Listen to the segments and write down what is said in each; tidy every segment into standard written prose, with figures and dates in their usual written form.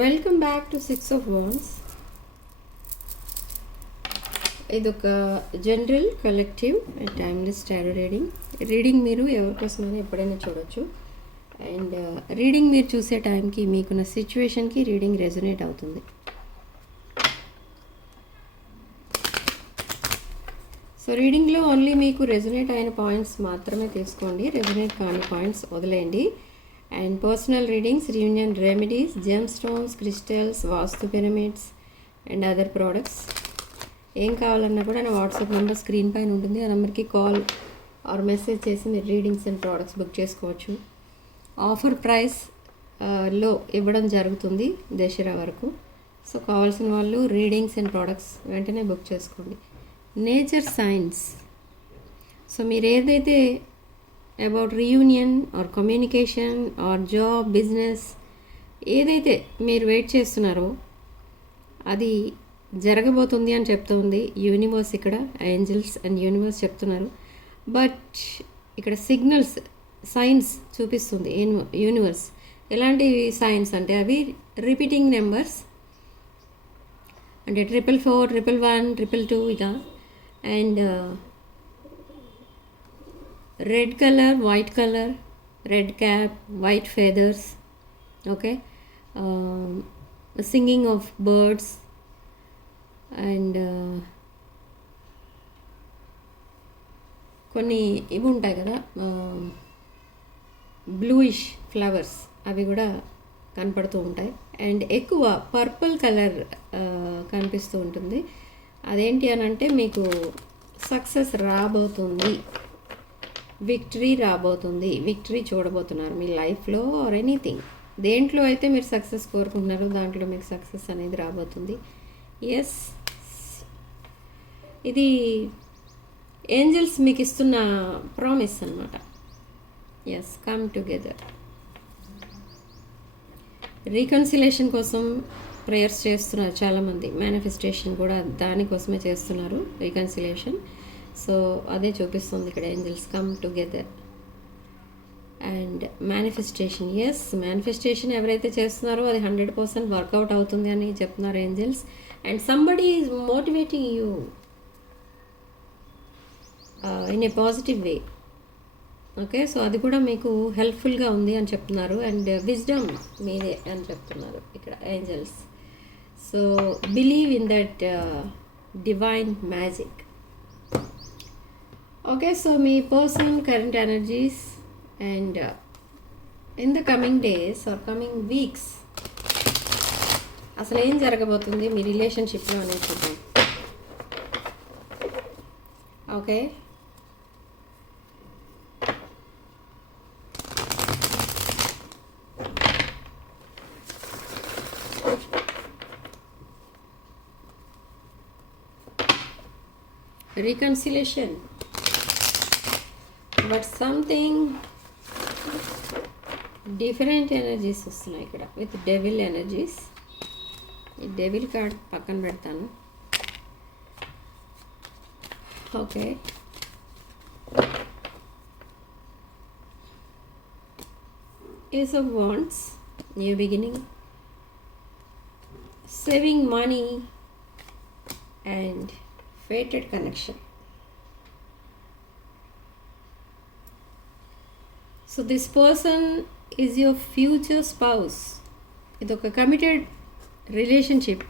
Welcome back to six of wands. ఇదొక general collective and timeless tarot reading మీరు ఎవరికోసమైనా ఎప్పుడైనా చూడొచ్చు. అండ్ రీడింగ్ మీరు చూసే టైంకి మీకున్న సిచ్యువేషన్కి రీడింగ్ రెజొనేట్ అవుతుంది. సో రీడింగ్లో ఓన్లీ మీకు రెజొనేట్ అయిన పాయింట్స్ మాత్రమే తీసుకోండి, రెజొనేట్ కాని పాయింట్స్ వదిలేయండి. And personal readings, reunion remedies, gem stones, crystals, vastu pyramids and other products ఏం కావాలన్నా కూడా నా వాట్సాప్ నెంబర్ స్క్రీన్ పైన ఉంటుంది. ఆ నెంబర్కి కాల్ ఆర్ మెసేజ్ చేసి మీరు రీడింగ్స్ అండ్ ప్రోడక్ట్స్ బుక్ చేసుకోవచ్చు. ఆఫర్ ప్రైస్ లో ఇవ్వడం జరుగుతుంది దసరా వరకు. సో కావాల్సిన వాళ్ళు రీడింగ్స్ అండ్ ప్రోడక్ట్స్ వెంటనే బుక్ చేసుకోండి. నేచర్ సైన్స్, సో మీరు ఏదైతే about reunion are communication or job, business ఏదైతే మీరు వెయిట్ చేస్తున్నారో అది జరగబోతుంది అని చెప్తుంది యూనివర్స్. ఇక్కడ ఏంజల్స్ అండ్ యూనివర్స్ చెప్తున్నారు. బట్ ఇక్కడ సిగ్నల్స్, సైన్స్ చూపిస్తుంది యూనివర్స్. ఎలాంటి సైన్స్ అంటే అవి రిపీటింగ్ నెంబర్స్, అంటే 444, 111, 222 ఇలా. And red colour, white colour, red cap, white feathers, okay, singing of birds and కొన్ని ఇవి ఉంటాయి కదా బ్లూయిష్ ఫ్లవర్స్, అవి కూడా కనపడుతూ ఉంటాయి. అండ్ ఎక్కువ పర్పుల్ కలర్ కనిపిస్తూ ఉంటుంది. అదేంటి అని అంటే మీకు సక్సెస్ రాబోతుంది, విక్టరీ రాబోతుంది, విక్టరీ చూడబోతున్నారు మీ లైఫ్లో ఆర్ ఎనీథింగ్. దేంట్లో అయితే మీరు సక్సెస్ కోరుకుంటున్నారో దాంట్లో మీకు సక్సెస్ అనేది రాబోతుంది. ఎస్, ఇది ఏంజల్స్ మీకు ఇస్తున్న ప్రామిస్ అన్నమాట. Yes, come together. రీకన్సిలేషన్ కోసం ప్రేయర్స్ చేస్తున్నారు చాలామంది, మేనిఫెస్టేషన్ కూడా దానికోసమే చేస్తున్నారు, రీకన్సిలేషన్. సో అదే చూపిస్తుంది ఇక్కడ angels, come together and manifestation. Yes, manifestation ఎవరైతే చేస్తున్నారో అది 100% వర్కౌట్ అవుతుంది అని చెప్తున్నారు angels. And somebody is motivating you in a positive way. Okay, so అది కూడా మీకు హెల్ప్ఫుల్గా ఉంది అని చెప్తున్నారు. అండ్ విజ్డమ్ మీదే అని చెప్తున్నారు ఇక్కడ angels. So believe in that divine magic. Okay, so మీ personal current energies and in the coming days or coming weeks అసలు ఏం జరగబోతుంది మీ రిలేషన్షిప్లో అనేది చూద్దాం. Okay, reconciliation, but something different energies వస్తున్నాయి ఇక్కడ విత్ డెవిల్ ఎనర్జీస్. ఈ డెవిల్ కార్డ్ పక్కన పెడతాను. Okay, ace of wands, new beginning, saving money and fated connection. So this person is your future spouse. ఇదొక కమిటెడ్ రిలేషన్షిప్,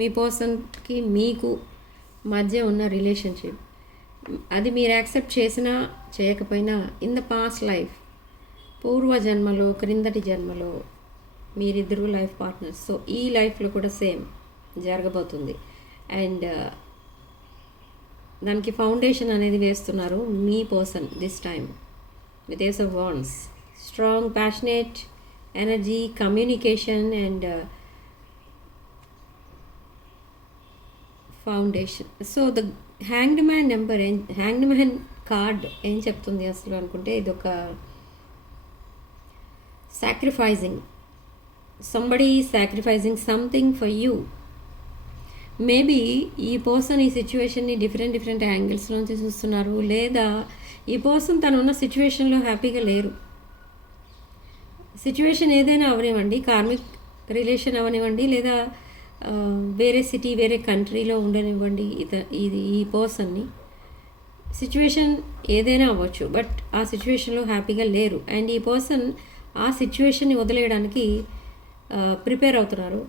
మీ పర్సన్కి మీకు మధ్య ఉన్న రిలేషన్షిప్. అది మీరు యాక్సెప్ట్ చేసినా చేయకపోయినా ఇన్ ద పాస్ట్ లైఫ్, పూర్వ జన్మలో, క్రిందటి జన్మలో మీరిద్దరు లైఫ్ పార్ట్నర్స్. సో ఈ లైఫ్లో కూడా సేమ్ జరగబోతుంది. అండ్ దానికి ఫౌండేషన్ అనేది వేస్తున్నారు మీ person this time with ace of wands. Strong, passionate energy, communication and foundation. So the hanged man number, hanged man card ఏం చెప్తుంది అసలు అనుకుంటే ఇదొక sacrificing, somebody sacrificing something for you. Maybe ఈ పర్సన్ ఈ సిచ్యువేషన్ని డిఫరెంట్ యాంగిల్స్ నుంచి చూస్తున్నారు, లేదా ఈ పర్సన్ తను ఉన్న సిచ్యువేషన్లో హ్యాపీగా లేరు. సిచ్యువేషన్ ఏదైనా అవనివ్వండి, కార్మిక్ రిలేషన్ అవనివ్వండి, లేదా వేరే సిటీ వేరే కంట్రీలో ఉండనివ్వండి, ఇది ఈ పర్సన్ని సిచ్యువేషన్ ఏదైనా అవ్వచ్చు, బట్ ఆ సిచ్యువేషన్లో హ్యాపీగా లేరు. అండ్ ఈ పర్సన్ ఆ సిచ్యువేషన్ని వదిలేయడానికి ప్రిపేర్ అవుతున్నారు.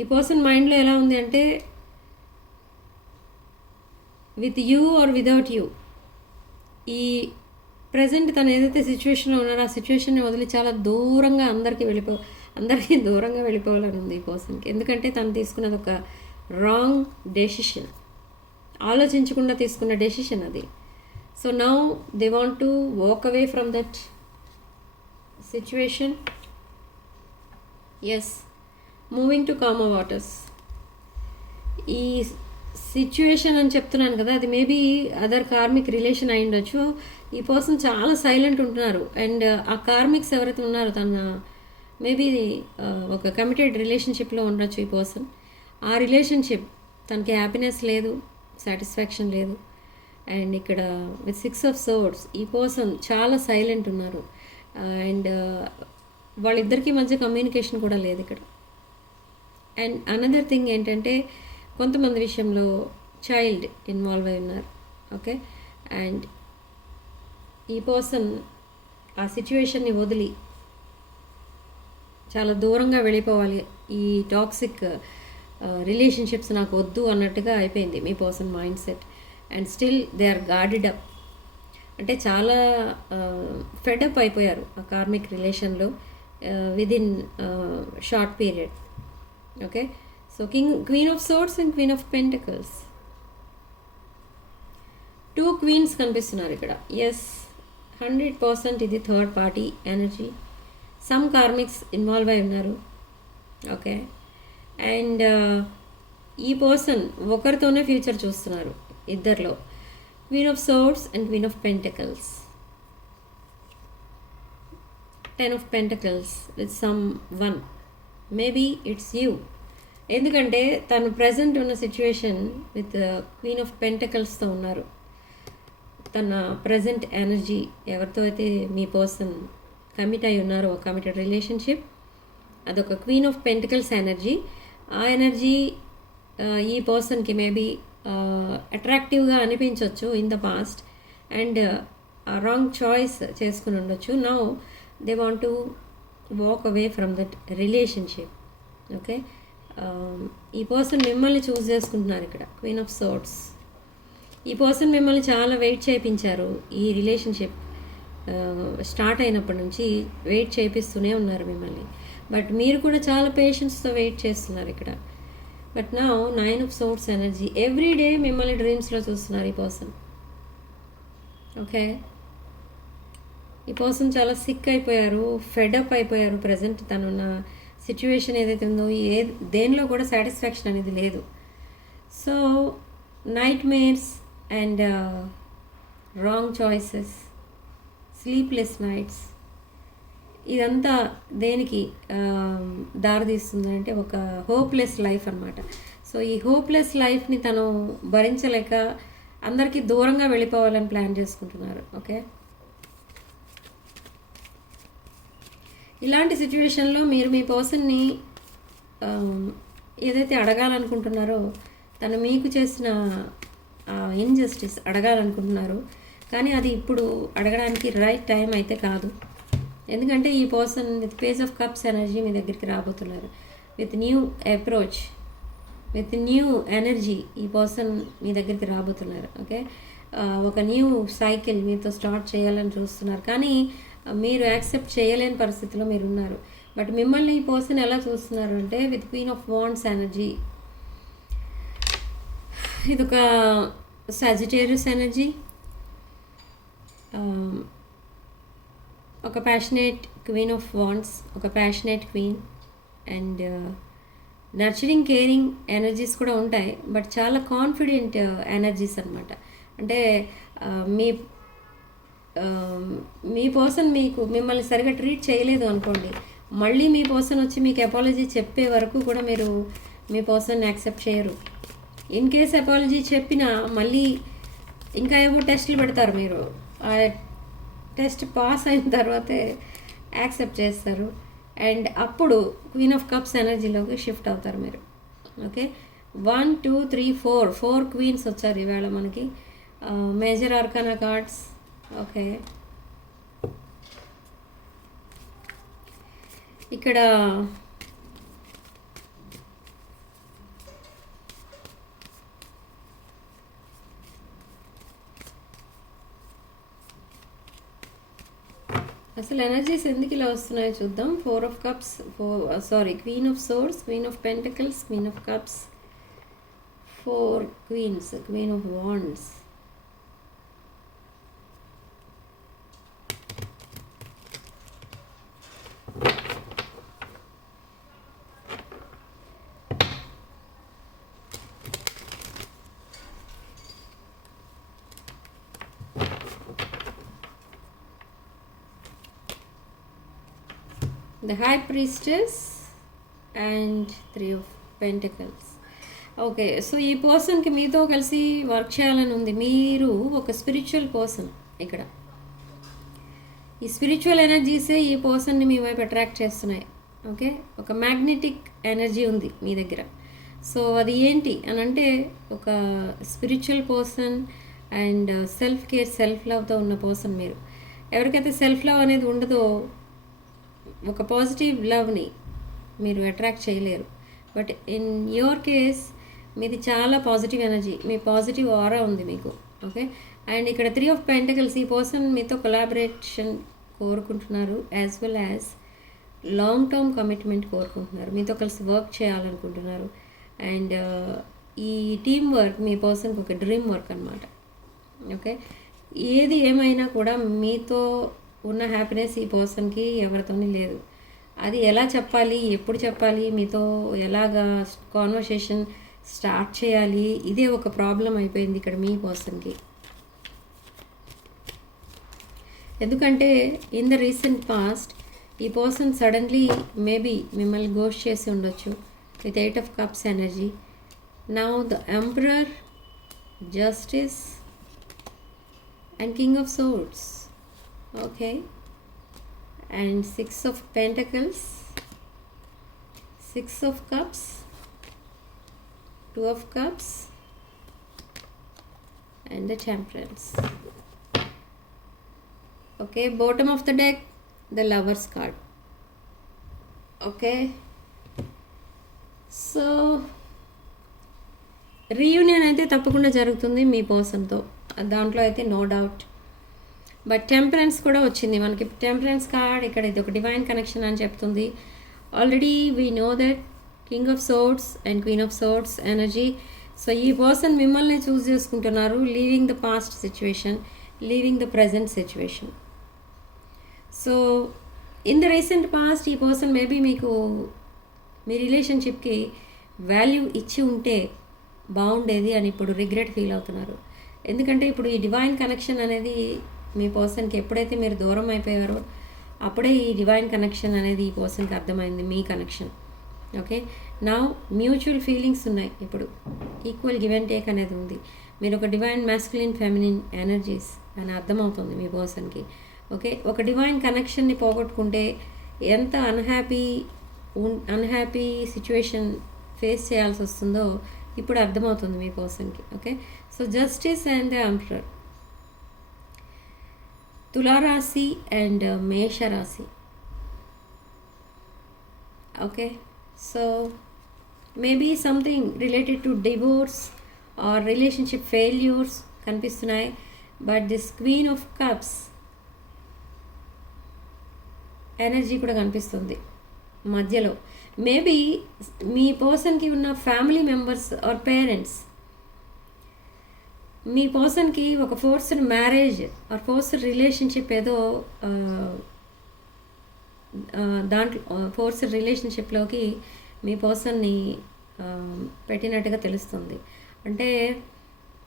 ఈ పర్సన్ మైండ్లో ఎలా ఉంది అంటే with you or without you, ఈ ప్రజెంట్ తను ఏదైతే సిచ్యువేషన్లో ఉన్నారో ఆ సిచ్యువేషన్ని వదిలి చాలా దూరంగా అందరికీ దూరంగా వెళ్ళిపోవాలని ఉంది ఈ పర్సన్కి. ఎందుకంటే తను తీసుకున్నది ఒక రాంగ్ డెసిషన్, ఆలోచించకుండా తీసుకున్న డెసిషన్ అది. So now they want to walk away from that situation. Yes, moving to calmer waters. ఈ సిచ్యువేషన్ అని చెప్తున్నాను కదా, అది మేబీ అదర్ కార్మిక్ రిలేషన్ అయి ఉండొచ్చు. ఈ పర్సన్ చాలా సైలెంట్ ఉంటున్నారు. అండ్ ఆ కార్మిక్స్ ఎవరైతే ఉన్నారో తన మేబీ ఒక కమిటెడ్ రిలేషన్షిప్లో ఉండొచ్చు ఈ పర్సన్. ఆ రిలేషన్షిప్ తనకి హ్యాపీనెస్ లేదు, సాటిస్ఫాక్షన్ లేదు. అండ్ ఇక్కడ విత్ 6 of Swords ఈ పర్సన్ చాలా సైలెంట్ ఉన్నారు. అండ్ వాళ్ళిద్దరికీ మధ్య కమ్యూనికేషన్ కూడా లేదు ఇక్కడ. అండ్ అనదర్ థింగ్ ఏంటంటే కొంతమంది విషయంలో చైల్డ్ ఇన్వాల్వ్ అయి ఉన్నారు. ఓకే, అండ్ ఈ పర్సన్ ఆ సిచ్యువేషన్ని వదిలి చాలా దూరంగా వెళ్ళిపోవాలి, ఈ టాక్సిక్ రిలేషన్షిప్స్ నాకు వద్దు అన్నట్టుగా అయిపోయింది మీ person mind set. And still they are guarded up, అంటే చాలా ఫెడప్ అయిపోయారు ఆ కార్మిక్ రిలేషన్లో within short period. Okay, so queen of swords and queen of pentacles, 2 queens కనిపిస్తున్నారు ఇక్కడ. ఎస్, 100% ఇది third party energy. Some karmics involve అయి ఉన్నారు. ఓకే, అండ్ ఈ పర్సన్ ఒకరితోనే ఫ్యూచర్ చూస్తున్నారు ఇద్దరిలో. Queen of swords and queen of pentacles, 10 of Pentacles with someone. Maybe it's you. ఎందుకంటే తను ప్రజెంట్ ఉన్న సిచ్యువేషన్ విత్ క్వీన్ ఆఫ్ పెంటికల్స్తో ఉన్నారు. తన ప్రజెంట్ ఎనర్జీ ఎవరితో అయితే మీ పర్సన్ కమిట్ అయి ఉన్నారో, కమిటెడ్ రిలేషన్షిప్, అదొక క్వీన్ ఆఫ్ పెంటికల్స్ ఎనర్జీ. ఆ ఎనర్జీ ఈ పర్సన్కి మేబీ అట్రాక్టివ్గా అనిపించవచ్చు in the past, and wrong choice చేసుకుని ఉండొచ్చు. Now they want to walk away from that relationship. Okay, ఈ పర్సన్ మిమ్మల్ని చూస్ చేసుకుంటున్నారు ఇక్కడ, క్వీన్ ఆఫ్ సోర్డ్స్. ఈ పర్సన్ మిమ్మల్ని చాలా వెయిట్ చేయించారు. ఈ రిలేషన్షిప్ స్టార్ట్ అయినప్పటి నుంచి వెయిట్ చేపిస్తూనే ఉన్నారు మిమ్మల్ని, బట్ మీరు కూడా చాలా పేషెన్స్తో వెయిట్ చేస్తున్నారు ఇక్కడ. బట్ నా 9 of Swords energy, every day మిమ్మల్ని డ్రీమ్స్లో చూస్తున్నారు ఈ పర్సన్. ఓకే, ఈ పర్సన్ చాలా సిక్ అయిపోయారు, ఫెడప్ అయిపోయారు. ప్రజెంట్ తనున్న సిచ్యువేషన్ ఏదైతే ఉందో దేనిలో కూడా సాటిస్ఫాక్షన్ అనేది లేదు. So night mares and wrong choices, sleepless nights, ఇదంతా దేనికి దారితీస్తుందంటే ఒక హోప్లెస్ లైఫ్ అనమాట. సో ఈ హోప్లెస్ లైఫ్ని తను భరించలేక అందరికీ దూరంగా వెళ్ళిపోవాలని ప్లాన్ చేసుకుంటున్నారు. ఓకే, ఇలాంటి సిచ్యువేషన్లో మీరు మీ పర్సన్ని ఏదైతే అడగాలనుకుంటున్నారో, తను మీకు చేసిన ఇన్జస్టిస్ అడగాలనుకుంటున్నారు, కానీ అది ఇప్పుడు అడగడానికి రైట్ టైం అయితే కాదు. ఎందుకంటే ఈ person with page of cups energy మీ దగ్గరికి రాబోతున్నారు. With new approach, with new energy ఈ పర్సన్ మీ దగ్గరికి రాబోతున్నారు. ఓకే, ఒక న్యూ సైకిల్ మీతో స్టార్ట్ చేయాలని చూస్తున్నారు, కానీ మీరు యాక్సెప్ట్ చేయలేని పరిస్థితిలో మీరు ఉన్నారు. బట్ మిమ్మల్ని ఈ పర్సన్ ఎలా చూస్తున్నారు అంటే with queen of wands energy, ఇదొక సాజిటేరియస్ ఎనర్జీ, ఒక ప్యాషనేట్ క్వీన్ ఆఫ్ వాండ్స్, ఒక passionate queen. And nurturing, caring energies కూడా ఉంటాయి, బట్ చాలా కాన్ఫిడెంట్ ఎనర్జీస్ అనమాట. అంటే మీ పర్సన్ మిమ్మల్ని సరిగా ట్రీట్ చేయలేదు అనుకోండి, మళ్ళీ మీ పర్సన్ వచ్చి మీకు అపాలజీ చెప్పే వరకు కూడా మీరు మీ పర్సన్ యాక్సెప్ట్ చేయరు. ఇన్ కేస్ అపాలజీ చెప్పినా మళ్ళీ ఇంకా ఏవో టెస్టులు పెడతారు, మీరు ఆ టెస్ట్ పాస్ అయిన తర్వాతే యాక్సెప్ట్ చేస్తారు. అండ్ అప్పుడు క్వీన్ ఆఫ్ కప్స్ ఎనర్జీలోకి షిఫ్ట్ అవుతారు మీరు. ఓకే, 1 2 3 4 క్వీన్స్ వచ్చారు ఇవాళ మనకి. Major arcana cards. ఓకే, ఇక్కడ అసలు ఎనర్జీస్ ఎందుకు ఇలా వస్తున్నాయో చూద్దాం. 4 of cups, queen of swords, queen of pentacles, queen of cups, 4 queens, queen of wands. The High Priestess and 3 of Pentacles. Okay, so ఈ పర్సన్కి మీతో కలిసి వర్క్ చేయాలని ఉంది. మీరు ఒక స్పిరిచువల్ పర్సన్. ఇక్కడ ఈ స్పిరిచువల్ ఎనర్జీసే ఈ పర్సన్ని మీ వైపు అట్రాక్ట్ చేస్తున్నాయి. ఓకే, ఒక మ్యాగ్నెటిక్ ఎనర్జీ ఉంది మీ దగ్గర. సో అది ఏంటి అని అంటే, ఒక spiritual person and self care, self లవ్తో ఉన్న పర్సన్ మీరు. ఎవరికైతే సెల్ఫ్ లవ్ అనేది ఉండదో ఒక పాజిటివ్ లవ్ని మీరు అట్రాక్ట్ చేయలేరు. బట్ ఇన్ యువర్ కేస్ మీది చాలా పాజిటివ్ ఎనర్జీ, మీ పాజిటివ్ ఆరా ఉంది మీకు. ఓకే, అండ్ ఇక్కడ 3 ఆఫ్ పెంటకల్స్, ఈ పర్సన్ మీతో కొలాబరేషన్ కోరుకుంటున్నారు, as well as long term commitment కోరుకుంటున్నారు, మీతో కలిసి వర్క్ చేయాలనుకుంటున్నారు. అండ్ ఈ టీమ్ వర్క్ మీ పర్సన్కి ఒక డ్రీమ్ వర్క్ అనమాట. ఓకే, ఏది ఏమైనా కూడా మీతో ఉన్న హ్యాపీనెస్ ఈ పర్సన్కి ఎవరితోని లేదు. అది ఎలా చెప్పాలి, ఎప్పుడు చెప్పాలి, మీతో ఎలాగా కాన్వర్సేషన్ స్టార్ట్ చేయాలి, ఇదే ఒక ప్రాబ్లం అయిపోయింది ఇక్కడ మీ పర్సన్కి. ఎందుకంటే ఇన్ ద రీసెంట్ పాస్ట్ ఈ పర్సన్ సడన్లీ మేబీ మిమ్మల్ని గోస్ట్ చేసి ఉండొచ్చు with 8 of cups energy. Now the emperor, justice and king of swords. Okay, and 6 of Pentacles, 6 of Cups, 2 of Cups, and the Temperance. Okay, bottom of the deck, the Lovers card. Okay, so reunion అయితే తప్పకుండా జరుగుతుంది మీ పర్సన్తో, దాంట్లో అయితే no doubt. But temperance కూడా వచ్చింది మనకి. Temperance card ఇక్కడ ఇది ఒక డివైన్ కనెక్షన్ అని చెప్తుంది. Already we know that king of swords and queen of swords energy. So ఈ పర్సన్ మిమ్మల్ని చూస్ చేసుకుంటున్నారు, leaving the past situation, leaving the present situation. So in the recent past ఈ person maybe మీకు మీ రిలేషన్షిప్కి value ఇచ్చి ఉంటే బాగుండేది అని ఇప్పుడు రిగ్రెట్ ఫీల్ అవుతున్నారు. ఎందుకంటే ఇప్పుడు ఈ డివైన్ కనెక్షన్ అనేది మీ పర్సన్కి ఎప్పుడైతే మీరు దూరం అయిపోయారో అప్పుడే ఈ డివైన్ కనెక్షన్ అనేది ఈ పర్సన్కి అర్థమైంది, మీ కనెక్షన్. ఓకే, నా మ్యూచువల్ ఫీలింగ్స్ ఉన్నాయి ఇప్పుడు, ఈక్వల్ గివ్ అండ్ టేక్ అనేది ఉంది. మీరు ఒక డివైన్ మ్యాస్కులిన్ ఫెమినిన్ ఎనర్జీస్ అని అర్థమవుతుంది మీ పర్సన్కి. ఓకే, ఒక డివైన్ కనెక్షన్ని పోగొట్టుకుంటే ఎంత అన్హ్యాపీ సిచ్యువేషన్ ఫేస్ చేయాల్సి వస్తుందో ఇప్పుడు అర్థమవుతుంది మీ పర్సన్కి. Okay, so justice and the emperor, తులారాశి అండ్ మేషరాశి. Okay, so maybe something related to divorce or relationship failures కనిపిస్తున్నాయి. But this queen of cups energy కూడా కనిపిస్తుంది మధ్యలో. మేబీ మీ పర్సన్కి ఉన్న ఫ్యామిలీ మెంబర్స్ ఆర్ పేరెంట్స్ మీ పర్సన్కి ఒక forced marriage or forced relationship ఏదో దాంట్లో ఫోర్స్డ్ రిలేషన్షిప్లోకి మీ పర్సన్ని పెట్టినట్టుగా తెలుస్తుంది. అంటే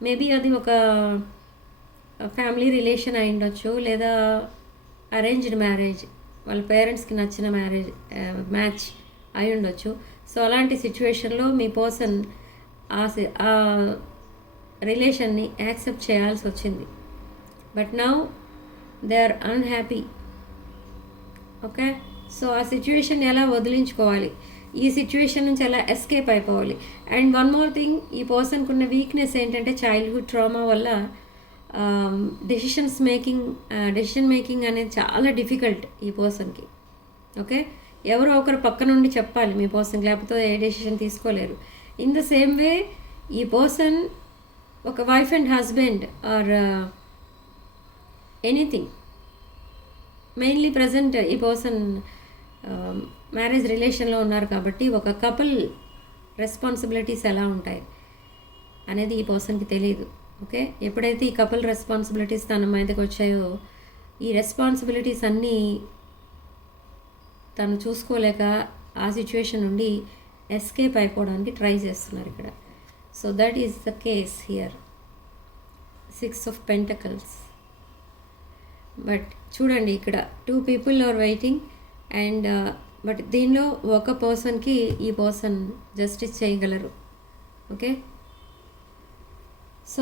మేబీ అది ఒక ఫ్యామిలీ రిలేషన్ అయి ఉండొచ్చు, లేదా అరేంజ్డ్ మ్యారేజ్, వాళ్ళ పేరెంట్స్కి నచ్చిన మ్యాచ్ అయి ఉండొచ్చు. సో అలాంటి సిచ్యువేషన్లో మీ పర్సన్ ఆ రిలేషన్ని యాక్సెప్ట్ చేయాల్సి వచ్చింది. But now they are unhappy. Okay, so ఆ సిచ్యువేషన్ ఎలా వదిలించుకోవాలి, ఈ సిచ్యువేషన్ నుంచి ఎలా ఎస్కేప్ అయిపోవాలి. అండ్ వన్ మోర్ థింగ్, ఈ పర్సన్కి ఉన్న వీక్నెస్ ఏంటంటే చైల్డ్హుడ్ ట్రామా వల్ల డెసిషన్ మేకింగ్ అనేది చాలా డిఫికల్ట్ ఈ పర్సన్కి. ఓకే, ఎవరో ఒకరు పక్క నుండి చెప్పాలి మీ పర్సన్కి, లేకపోతే ఏ డెసిషన్ తీసుకోలేరు. ఇన్ ద సేమ్ వే ఈ పర్సన్ ఒక wife and husband or anything, mainly present ఈ పర్సన్ మ్యారేజ్ రిలేషన్లో ఉన్నారు కాబట్టి ఒక కపుల్ రెస్పాన్సిబిలిటీస్ ఎలా ఉంటాయి అనేది ఈ పర్సన్కి తెలియదు. ఓకే, ఎప్పుడైతే ఈ కపుల్ రెస్పాన్సిబిలిటీస్ తన మీదకి వచ్చాయో, ఈ రెస్పాన్సిబిలిటీస్ అన్నీ తను చూసుకోలేక ఆ సిచ్యువేషన్ నుండి ఎస్కేప్ అయిపోవడానికి ట్రై చేస్తున్నారు ఇక్కడ. So that is the case here, 6 of Pentacles. But చూడండి ఇక్కడ 2 people are waiting and but దీనిలో ఒక పర్సన్కి ఈ పర్సన్ జస్టిస్ చేయగలరు. ఓకే, సో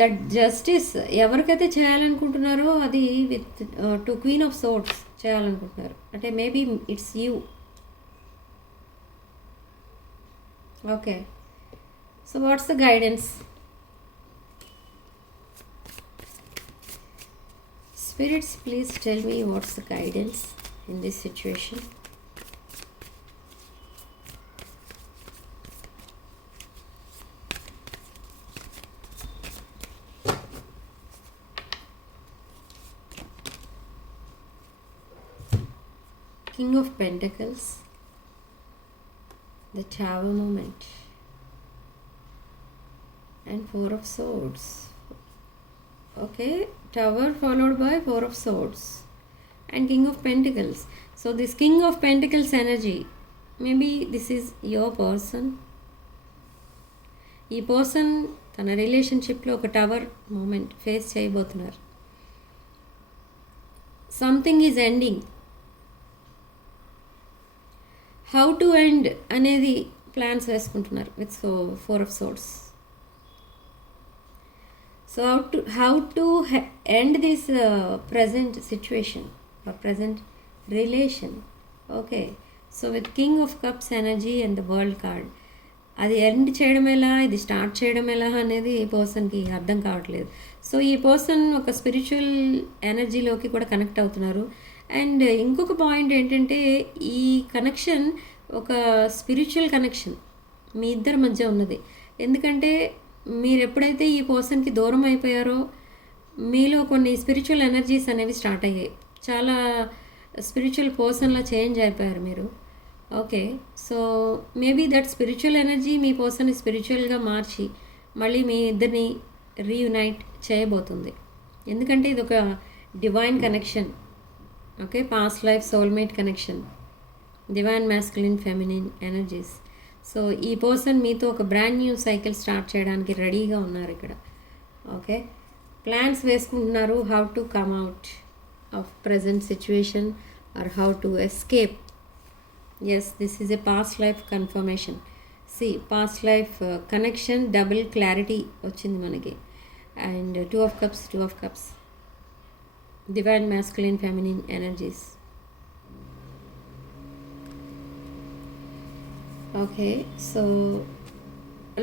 దట్ జస్టిస్ ఎవరికైతే చేయాలనుకుంటున్నారో అది విత్ 2 Queen of Swords చేయాలనుకుంటున్నారు. అంటే maybe it's you. Okay, so what's the guidance? Spirits, please tell me what's the guidance in this situation. King of Pentacles, the Tower moment, and 4 of Swords. Okay, Tower followed by 4 of Swords and King of Pentacles. So this King of Pentacles energy, maybe this is your person. ఈ person తన రిలేషన్షిప్లో ఒక tower moment face చేయబోతున్నారు. Something is ending. How to end అనేది plans వేసుకుంటున్నారు with 4 of Swords. So how to end this present situation or present relation. Okay, so with King of Cups energy and the World card, అది end చేయడం ఎలా, ఇది start చేయడం ఎలా అనేది ఈ పర్సన్కి అర్థం కావట్లేదు. సో ఈ పర్సన్ ఒక స్పిరిచువల్ ఎనర్జీలోకి కూడా కనెక్ట్ అవుతున్నారు. అండ్ ఇంకొక పాయింట్ ఏంటంటే ఈ కనెక్షన్ ఒక స్పిరిచువల్ కనెక్షన్ మీ ఇద్దరి మధ్య ఉన్నది. ఎందుకంటే మీరు ఎప్పుడైతే ఈ పర్సన్కి దూరం అయిపోయారో మీలో కొన్ని స్పిరిచువల్ ఎనర్జీస్ అనేవి స్టార్ట్ అయ్యాయి. చాలా స్పిరిచువల్ పర్సన్లా చేంజ్ అయిపోయారు మీరు. Okay, so maybe that spiritual energy మీ పర్సన్ని స్పిరిచువల్గా మార్చి మళ్ళీ మీ ఇద్దరిని రీయునైట్ చేయబోతుంది. ఎందుకంటే ఇది ఒక divine connection. Okay, past life soulmate connection, divine masculine feminine energies. So ఈ పర్సన్ మీతో ఒక బ్రాండ్ న్యూ సైకిల్ స్టార్ట్ చేయడానికి రెడీగా ఉన్నారు ఇక్కడ. ఓకే, ప్లాన్స్ వేసుకుంటున్నారు how to come out of present situation or how to escape. Yes, this is a past life confirmation. See past life connection, double clarity వచ్చింది మనకి. And 2 of Cups, divine masculine feminine energies. Okay, so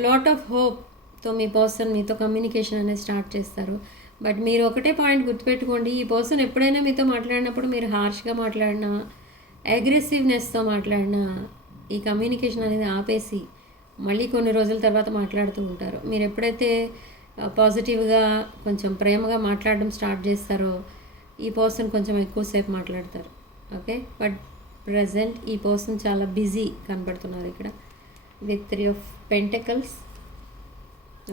lot of హోప్తో మీ person మీతో communication అనేది start చేస్తారు. But మీరు ఒకటే point గుర్తుపెట్టుకోండి, ఈ పర్సన్ ఎప్పుడైనా మీతో మాట్లాడినప్పుడు మీరు హార్ష్గా మాట్లాడినా, అగ్రెసివ్నెస్తో మాట్లాడినా ఈ కమ్యూనికేషన్ అనేది ఆపేసి మళ్ళీ కొన్ని రోజుల తర్వాత మాట్లాడుతూ ఉంటారు. మీరు ఎప్పుడైతే పాజిటివ్గా కొంచెం ప్రేమగా మాట్లాడడం స్టార్ట్ చేస్తారో ఈ పర్సన్ కొంచెం ఎక్కువసేపు మాట్లాడతారు. ఓకే, బట్ ప్రజెంట్ ఈ పర్సన్ చాలా బిజీ కనబడుతున్నారు ఇక్కడ with 3 of Pentacles.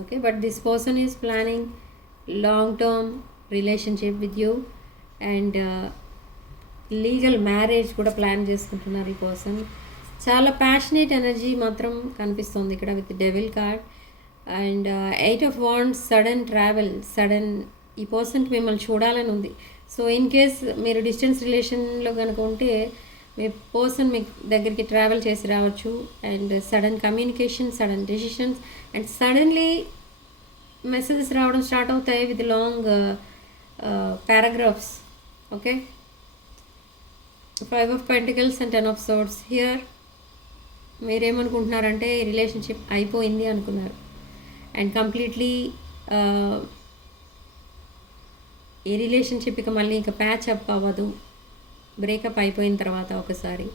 Okay, but this person is planning long term relationship with you and legal marriage కూడా ప్లాన్ చేసుకుంటున్నారు ఈ పర్సన్. చాలా ప్యాషనేట్ ఎనర్జీ మాత్రం కనిపిస్తుంది ఇక్కడ with devil card and 8 of Wands. Sudden travel, sudden ఈ పర్సన్కి మిమ్మల్ని చూడాలని ఉంది. సో ఇన్ కేస్ మీరు డిస్టెన్స్ రిలేషన్లో కనుక ఉంటే మీ పర్సన్ మీ దగ్గరికి ట్రావెల్ చేసి రావచ్చు. And sudden communication, sudden decisions and suddenly messages రావడం స్టార్ట్ అవుతాయి with long paragraphs. Okay, five of pentacles and 10 of swords. Here మీరేమనుకుంటున్నారంటే ఈ రిలేషన్షిప్ అయిపోయింది అనుకున్నారు, అండ్ కంప్లీట్లీ ఈ రిలేషన్షిప్ ఇక మళ్ళీ ఇంకా ప్యాచ్ అప్ అవ్వదు, బ్రేకప్ అయిపోయిన తర్వాత ఒకసారి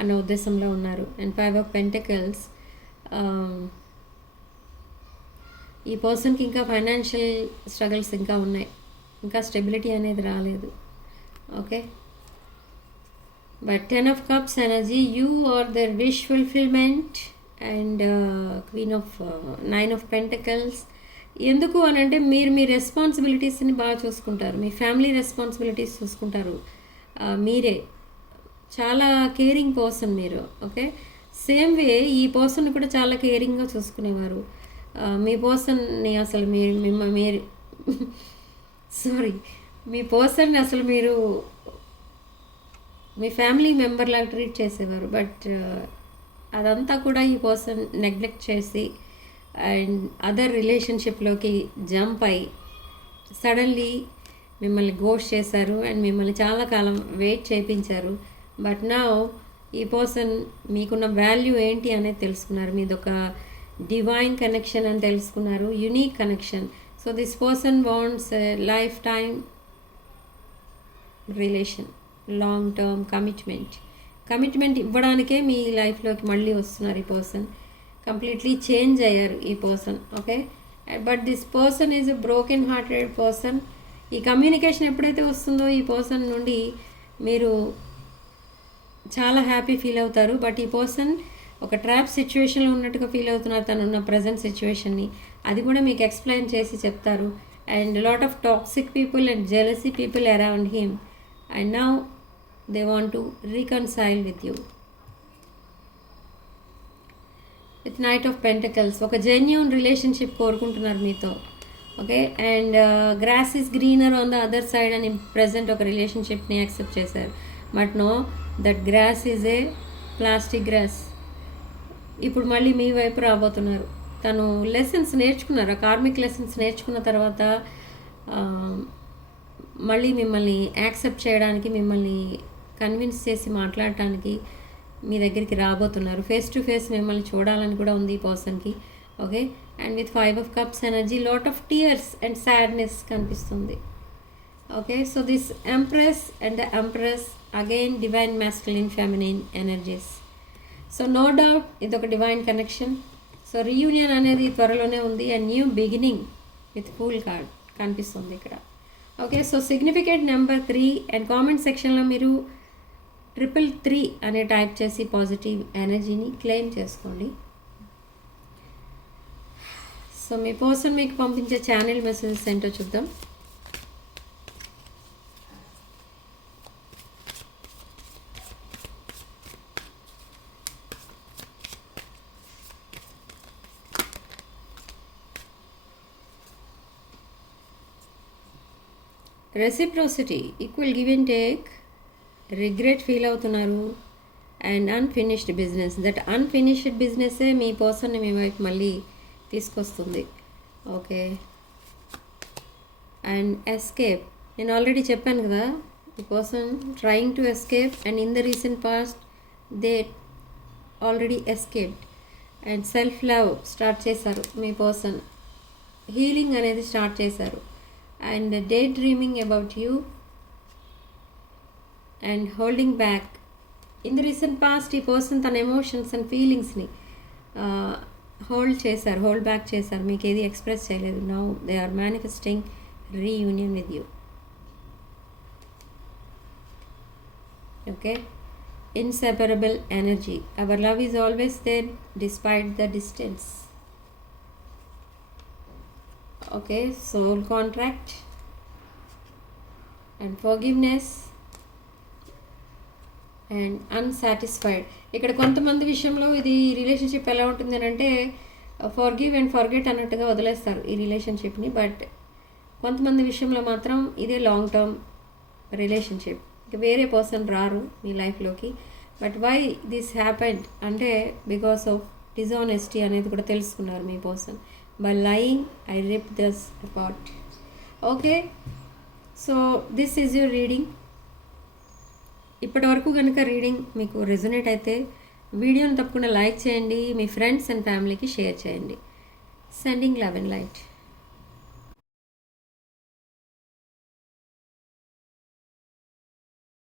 అన్న ఉద్దేశంలో ఉన్నారు. అండ్ 5 ఆఫ్ పెంటికల్స్, ఈ పర్సన్కి ఇంకా ఫైనాన్షియల్ స్ట్రగల్స్ ఇంకా ఉన్నాయి, ఇంకా స్టెబిలిటీ అనేది రాలేదు. Okay, but 10 of cups energy, you are their wish fulfilment. And queen of 9 of pentacles. ఎందుకు అని అంటే మీరు మీ రెస్పాన్సిబిలిటీస్ని బాగా చూసుకుంటారు, మీ ఫ్యామిలీ రెస్పాన్సిబిలిటీస్ చూసుకుంటారు. మీరే చాలా కేరింగ్ పర్సన్ మీరు. ఓకే, సేమ్ వే ఈ పర్సన్ కూడా చాలా కేరింగ్గా చూసుకునేవారు. మీ పర్సన్ని అసలు మీరు సారీ, మీ పర్సన్ని అసలు మీరు మీ ఫ్యామిలీ మెంబర్ లాగా ట్రీట్ చేసేవారు. బట్ అదంతా కూడా ఈ పర్సన్ నెగ్లెక్ట్ చేసి అండ్ అదర్ రిలేషన్షిప్లోకి జంప్ అయి సడన్లీ మిమ్మల్ని గోస్ట్ చేశారు అండ్ మిమ్మల్ని చాలా కాలం వెయిట్ చేయించారు. బట్ నా ఈ పర్సన్ మీకున్న వాల్యూ ఏంటి అనేది తెలుసుకున్నారు, మీదొక డివైన్ కనెక్షన్ అని తెలుసుకున్నారు, unique connection. So this person wants lifetime relation, long term commitment ఇవ్వడానికే మీ లైఫ్లోకి మళ్ళీ వస్తున్నారు. ఈ పర్సన్ కంప్లీట్లీ చేంజ్ అయ్యారు ఈ పర్సన్. Okay, but this person is a broken hearted person. ఈ కమ్యూనికేషన్ ఎప్పుడైతే వస్తుందో ఈ పర్సన్ నుండి మీరు చాలా హ్యాపీ ఫీల్ అవుతారు. బట్ ఈ పర్సన్ ఒక ట్రాప్ సిచ్యువేషన్లో ఉన్నట్టుగా ఫీల్ అవుతున్నారు తనున్న ప్రజెంట్ సిచ్యువేషన్ని. అది కూడా మీకు ఎక్స్ప్లెయిన్ చేసి చెప్తారు. And lot of toxic people and jealousy people around him, and now they want to reconcile with you with knight of pentacles. ఒక జెన్యూన్ రిలేషన్షిప్ కోరుకుంటున్నారు మీతో. Okay, and grass is greener on the other side అని present ఒక రిలేషన్షిప్ని accept చేశారు. But no, that grass is a plastic grass. ఇప్పుడు మళ్ళీ మీ వైపు రాబోతున్నారు. తను లెసన్స్ నేర్చుకున్నారు, ఆ కార్మిక్ లెసన్స్ నేర్చుకున్న తర్వాత మళ్ళీ మిమ్మల్ని యాక్సెప్ట్ చేయడానికి, మిమ్మల్ని కన్విన్స్ చేసి మాట్లాడటానికి మీ దగ్గరికి రాబోతున్నారు. ఫేస్ టు ఫేస్ మిమ్మల్ని చూడాలని కూడా ఉంది ఈ పర్సన్కి. Okay, and with 5 of cups energy, lot of tears and sadness కనిపిస్తుంది. Okay, so this empress and the empress again divine masculine feminine energies. So no doubt ఇదొక డివైన్ కనెక్షన్. సో రీయూనియన్ అనేది త్వరలోనే ఉంది and new beginning with full card కనిపిస్తుంది ఇక్కడ. Okay, so significant number 3 and comment సెక్షన్లో మీరు 333 అనే type చేసి పాజిటివ్ ఎనర్జీని క్లెయిమ్ చేసుకోండి. సో మీ పర్సన్ మీకు పంపించే ఛానల్ మెసేజెస్ ఏంటో చూద్దాం. Reciprocity, equal give and take, regret feel అవుతున్నారు, and unfinished business. That unfinished బిజినెస్సే మీ పర్సన్ని మీ వైపు మళ్ళీ తీసుకొస్తుంది. ఓకే, అండ్ ఎస్కేప్, నేను ఆల్రెడీ చెప్పాను కదా, ఈ person trying to escape and in the recent past they already escaped. And self love start చేశారు మీ పర్సన్, హీలింగ్ అనేది స్టార్ట్ చేశారు. And day dreaming about you and holding back. In the recent past ఈ person తన emotions and ఫీలింగ్స్ని hold back చేశారు, మీకు ఏది ఎక్స్ప్రెస్ చేయలేదు. Now they are manifesting reunion with you. Okay, inseparable energy, our love is always there despite the distance. Okay, soul contract and forgiveness and unsatisfied. ఇక్కడ కొంతమంది విషయంలో ఇది రిలేషన్షిప్ ఎలా ఉంటుంది అని అంటే ఫర్గివ్ అండ్ ఫర్గెట్ అన్నట్టుగా వదిలేస్తారు ఈ రిలేషన్షిప్ని. బట్ కొంతమంది విషయంలో మాత్రం ఇదే లాంగ్ టర్మ్ రిలేషన్షిప్, ఇక వేరే పర్సన్ రారు మీ లైఫ్లోకి. బట్ వై దిస్ హ్యాపెండ్ అంటే బికాస్ ఆఫ్ డిజానెస్టీ అనేది కూడా తెలుసుకున్నారు మీ person. By lying I rip this apart. Okay, so this is your reading. ఇప్పటి వరకు కనుక రీడింగ్ మీకు రెజొనేట్ అయితే వీడియోని తప్పకుండా లైక్ చేయండి, మీ ఫ్రెండ్స్ అండ్ ఫ్యామిలీకి షేర్ చేయండి. Sending love and light.